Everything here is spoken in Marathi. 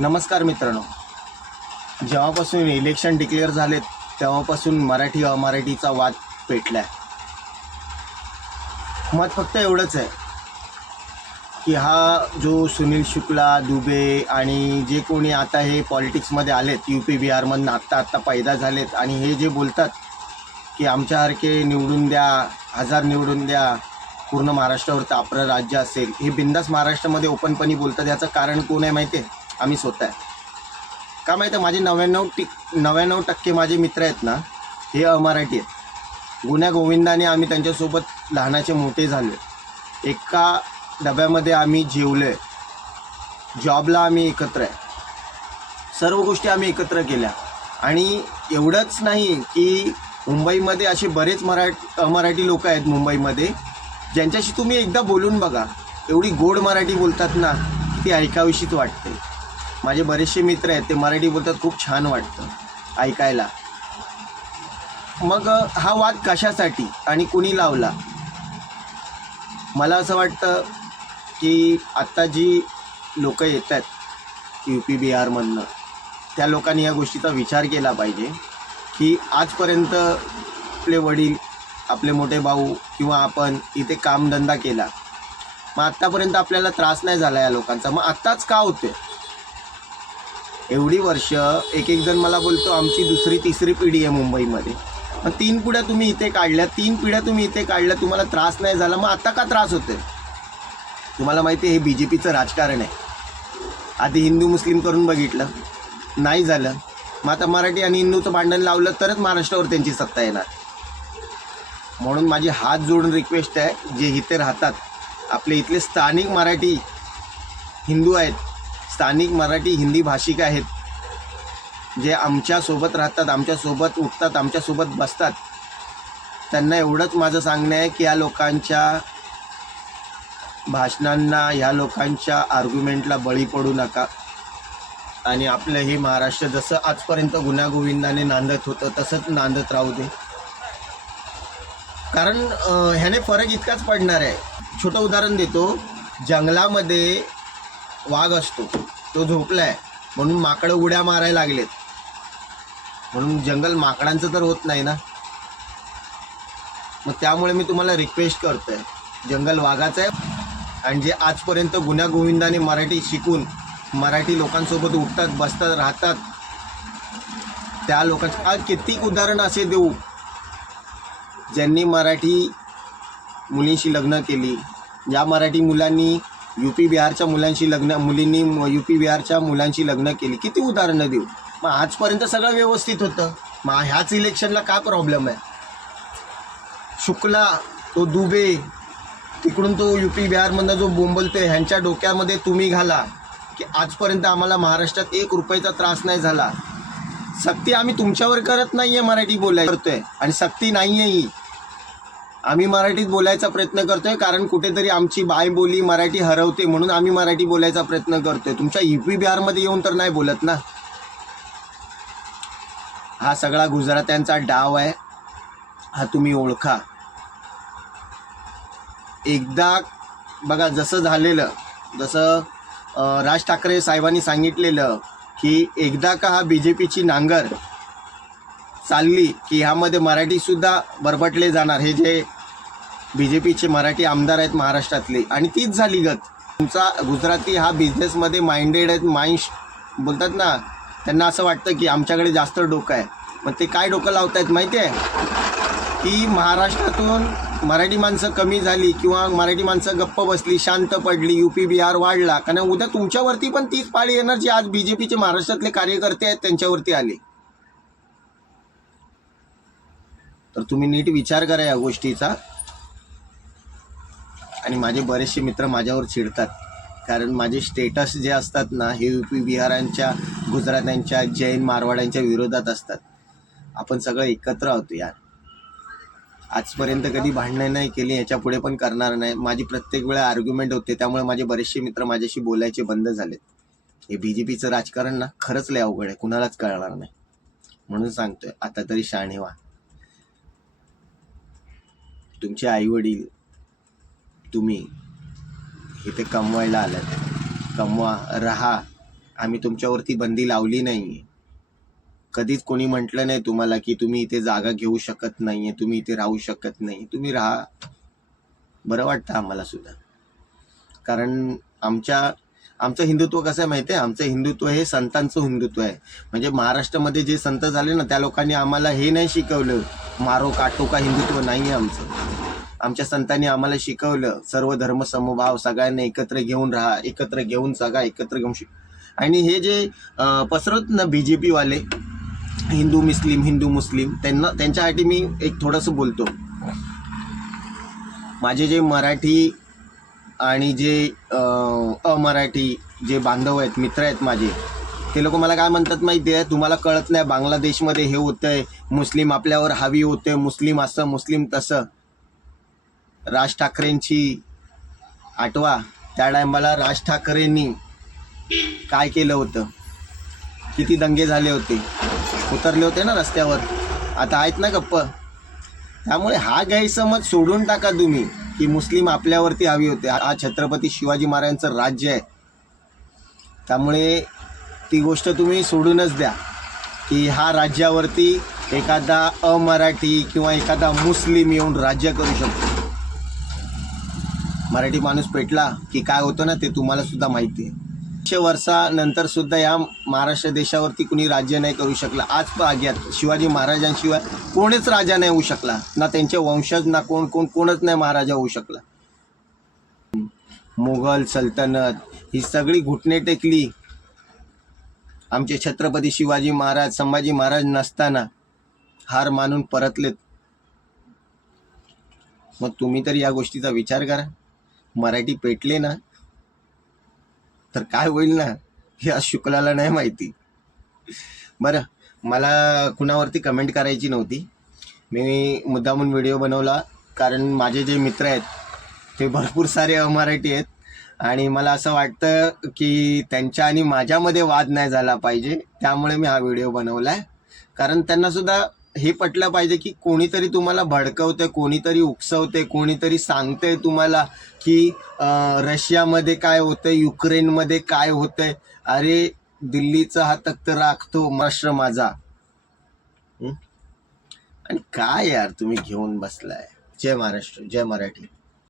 नमस्कार मित्रांनो, जेव्हापासून इलेक्शन डिक्लेअर झालेत तेव्हापासून मराठी अमराठीचा वाद पेटला आहे. मत फक्त एवढंच आहे की हा जो सुनील शुक्ला, दुबे आणि जे कोणी आता हे पॉलिटिक्समध्ये आलेत, UP बिहारमधून आत्ता पैदा झालेत आणि हे जे बोलतात की आमच्यासारखे निवडून द्या, 1000 निवडून द्या, पूर्ण महाराष्ट्रावर आपलं राज्य असेल, हे बिंदास महाराष्ट्रामध्ये ओपनपणे बोलतात. याचं कारण कोण आहे माहिती आहे? आम्ही स्वतः आहे. का माहिती आहे? माझे 99% माझे मित्र आहेत ना, हे अमराठी आहेत. गुण्या गोविंदाने आम्ही त्यांच्यासोबत लहानाचे मोठे झालो. एका डब्यामध्ये आम्ही जेवलो, जॉबला आम्ही एकत्र आहे, सर्व गोष्टी आम्ही एकत्र केल्या. आणि एवढंच नाही की मुंबईमध्ये असे बरेच अमराठी लोक आहेत मुंबईमध्ये, ज्यांच्याशी तुम्ही एकदा बोलून बघा, एवढी गोड मराठी बोलतात ना की ती ऐकावीशीच वाटते. माझे बरेचसे मित्र आहेत, ते मराठी बोलतात, खूप छान वाटतं ऐकायला. मग हा वाद कशासाठी आणि कुणी लावला? मला असं वाटतं की आत्ता जी लोक येत आहेत UP बिहारमधनं, त्या लोकांनी या गोष्टीचा विचार केला पाहिजे की आजपर्यंत आपले वडील, आपले मोठे भाऊ किंवा आपण इथे कामधंदा केला, मग आत्तापर्यंत आपल्याला त्रास नाही झाला या लोकांचा, मग आत्ताच का होते? एवढी वर्ष एक जण मला बोलतो आमची दुसरी तिसरी पिढी आहे मुंबईमध्ये. मग 3 पिढ्या तुम्ही इथे काढल्या, 3 पिढ्या तुम्ही इथे काढल्या, तुम्हाला त्रास नाही झाला, मग आता का त्रास होते? तुम्हाला माहिती आहे हे BJPचं राजकारण आहे. आधी हिंदू मुस्लिम करून बघितलं, नाही झालं, मग आता मराठी आणि हिंदूचं भांडण लावलं तरच महाराष्ट्रावर त्यांची सत्ता येणार. म्हणून माझी हात जोडून रिक्वेस्ट आहे, जे इथे राहतात, आपले इथले स्थानिक मराठी हिंदू आहेत, स्थानिक मराठी हिंदी भाषिक आहेत, जे आमच्यासोबत राहतात, आमच्यासोबत उठतात, आमच्यासोबत बसतात, त्यांना एवढंच माझं सांगणं आहे की या लोकांच्या भाषणांना, ह्या लोकांच्या आर्ग्युमेंटला बळी पडू नका. आणि आपलं हे महाराष्ट्र जसं आजपर्यंत गुण्यागोविंदाने नांदत होतं तसंच नांदत राहू दे. कारण ह्याने फरक इतकाच पडणार आहे. छोटं उदाहरण देतो. जंगलामध्ये वाघ असतो, तो झोपला आहे म्हणून माकडं उड्या मारायला लागलेत, म्हणून जंगल माकडांचं तर होत नाही ना. मग त्यामुळे मी तुम्हाला रिक्वेस्ट करतो आहे, जंगल वाघाचं आहे. आणि जे आजपर्यंत गुण्यागोविंदाने मराठी शिकून मराठी लोकांसोबत उठतात, बसतात, राहतात, त्या लोकांचं आज कित्येक उदाहरण असे देऊ ज्यांनी मराठी मुलींशी लग्न केली, ज्या मराठी मुलांनी UP बिहारच्या मुलींनी UP बिहारच्या मुलांशी लग्न केली. किती उदाहरणं देऊ? मग आजपर्यंत सगळं व्यवस्थित होतं, मग ह्याच इलेक्शनला काय प्रॉब्लेम आहे? शुक्ला, तो दुबे, तिकडून तो UP बिहारमधनं जो बोंबलतोय, ह्यांच्या डोक्यामध्ये तुम्ही घाला की आजपर्यंत आम्हाला महाराष्ट्रात 1 रुपयाचा त्रास नाही झाला. सक्ती आम्ही तुमच्यावर करत नाही आहे, मराठी बोलायला करतोय, आणि सक्ती नाही आहे ही. आम्ही मराठीत बोलायचा प्रयत्न करतोय, कारण कुठेतरी आमची बायबोली मराठी हरवते, म्हणून आम्ही मराठी बोलायचा प्रयत्न करतोय. तुमच्या UP बिहारमध्ये येऊन तर नाही बोलत ना. हा सगळा गुजरात्यांचा डाव आहे, हा तुम्ही ओळखा. एकदा बघा, जसं झालेलं, जसं राज ठाकरे साहेबांनी सांगितलेलं की एकदा का हा BJPची नांगर चालली की ह्यामध्ये मराठीसुद्धा बरबटले जाणार, हे जे BJPचे मराठी आमदार आहेत महाराष्ट्रातले, आणि तीच झाली गत. तुमचा गुजराती हा बिझनेसमध्ये माइंडेड आहेत, बोलतात ना, त्यांना असं वाटतं की आमच्याकडे जास्त डोकं आहे. मग ते काय डोकं लावत आहेत माहिती आहे? की महाराष्ट्रातून मराठी माणसं कमी झाली किंवा मराठी माणसं गप्प बसली, शांत पडली, UP बिहार वाढला, कारण उद्या तुमच्यावरती पण तीच पाळी येणार जी आज BJPचे महाराष्ट्रातले कार्यकर्ते आहेत त्यांच्यावरती आली. तर तुम्ही नीट विचार करा या गोष्टीचा. आणि माझे बरेचसे मित्र माझ्यावर चिडतात, कारण माझे स्टेटस जे असतात ना, हे UP बिहारांच्या, गुजरात्यांच्या, जैन मारवाड्यांच्या विरोधात असतात. आपण सगळं एकत्र आहोत यार. आजपर्यंत कधी भांडणं नाही केली, ह्याच्या पुढे पण करणार नाही. माझी प्रत्येक वेळा आर्ग्युमेंट होते, त्यामुळे माझे बरेचसे मित्र माझ्याशी बोलायचे बंद झालेत. हे BJPचं राजकारण ना खरंच लय अवघड आहे, कुणालाच कळणार नाही. म्हणून सांगतोय, आता तरी शहाणे व्हा. तुमचे आईवडील, तुम्ही इथे कमवायला आलात, कमवा, राहा, आम्ही तुमच्यावरती बंदी लावली नाही. कधीच कोणी म्हटलं नाही तुम्हाला की तुम्ही इथे जागा घेऊ शकत नाहीये, तुम्ही इथे राहू शकत नाही. तुम्ही राहा, बरं वाटतं आम्हाला सुद्धा. कारण आमचं हिंदुत्व कसं आहे माहिती आहे, आमचं हिंदुत्व हे संतांचं हिंदुत्व आहे. म्हणजे महाराष्ट्रामध्ये जे संत झाले ना, त्या लोकांनी आम्हाला हे नाही शिकवलं मारो काटो का हिंदुत्व नाही आहे आमचं. आमच्या संतांनी आम्हाला शिकवलं सर्व धर्म समभाव, सगळ्यांना एकत्र घेऊन राहा, एकत्र घेऊन जगा, एकत्र घेऊन आणि हे जे पसरवत ना BJP वाले हिंदू मुस्लिम त्यांच्यासाठी मी एक थोडंसं बोलतो. माझे जे मराठी आणि जे अमराठी जे बांधव आहेत, मित्र आहेत माझे, ते लोक मला काय म्हणतात माहिती आहे, तुम्हाला कळत नाही बांगलादेशमध्ये हे होतंय, मुस्लिम आपल्यावर हावी होते, मुस्लिम असं मुस्लिम तसं. राज ठाकरेंची आठवा, त्या टायमाला राज ठाकरेंनी काय केलं होतं, किती दंगे झाले होते, उतरले होते ना रस्त्यावर, आता आहेत ना गप्प. त्यामुळे हा गैरसमज सोडून टाका तुम्ही की मुस्लिम आपल्यावरती हवी होते. हा छत्रपती शिवाजी महाराजांचं राज्य आहे. त्यामुळे ती गोष्ट तुम्ही सोडूनच द्या की हा राज्यावरती एखादा अमराठी किंवा एखादा मुस्लिम येऊन राज्य करू शकतो. मराठी माणूस पेटला की काय होतं ना ते तुम्हाला सुद्धा माहिती आहे. 100 वर्षानंतर सुद्धा या महाराष्ट्र देशावरती कुणी राज्य नाही करू शकला. आज आग्यात शिवाजी महाराजांशिवाय कोणीच राजा नाही होऊ शकला, ना त्यांचे वंशज, ना कोणच नाही महाराजा होऊ शकला. मुघल सल्तनत ही सगळी घुटणे टेकली आमचे छत्रपती शिवाजी महाराज, संभाजी महाराज नसताना हार मानून परतलेत. मग तुम्ही तर या गोष्टीचा विचार करा. मराठी पेटले ना तर काय होईल ना हे आज शुक्लाला नाही माहिती. बरं, मला कुणावरती कमेंट करायची नव्हती. मी मुद्दामून व्हिडिओ बनवला कारण माझे जे मित्र आहेत ते भरपूर सारे अमराठी आहेत आणि मला असं वाटतं की त्यांच्या आणि माझ्यामध्ये वाद नाही झाला पाहिजे. त्यामुळे मी हा व्हिडिओ बनवला आहे. कारण त्यांना सुद्धा हे पटलं पाहिजे की कोणीतरी तुम्हाला भडकवते, कोणीतरी उकसवते, कोणीतरी सांगते तुम्हाला की रशियामध्ये काय होतंय, युक्रेनमध्ये काय होतंय. अरे दिल्लीचा हा तख्त राखतो महाराष्ट्र माझा. आणि काय यार तुम्ही घेऊन बसलाय. जय महाराष्ट्र, जय मराठी.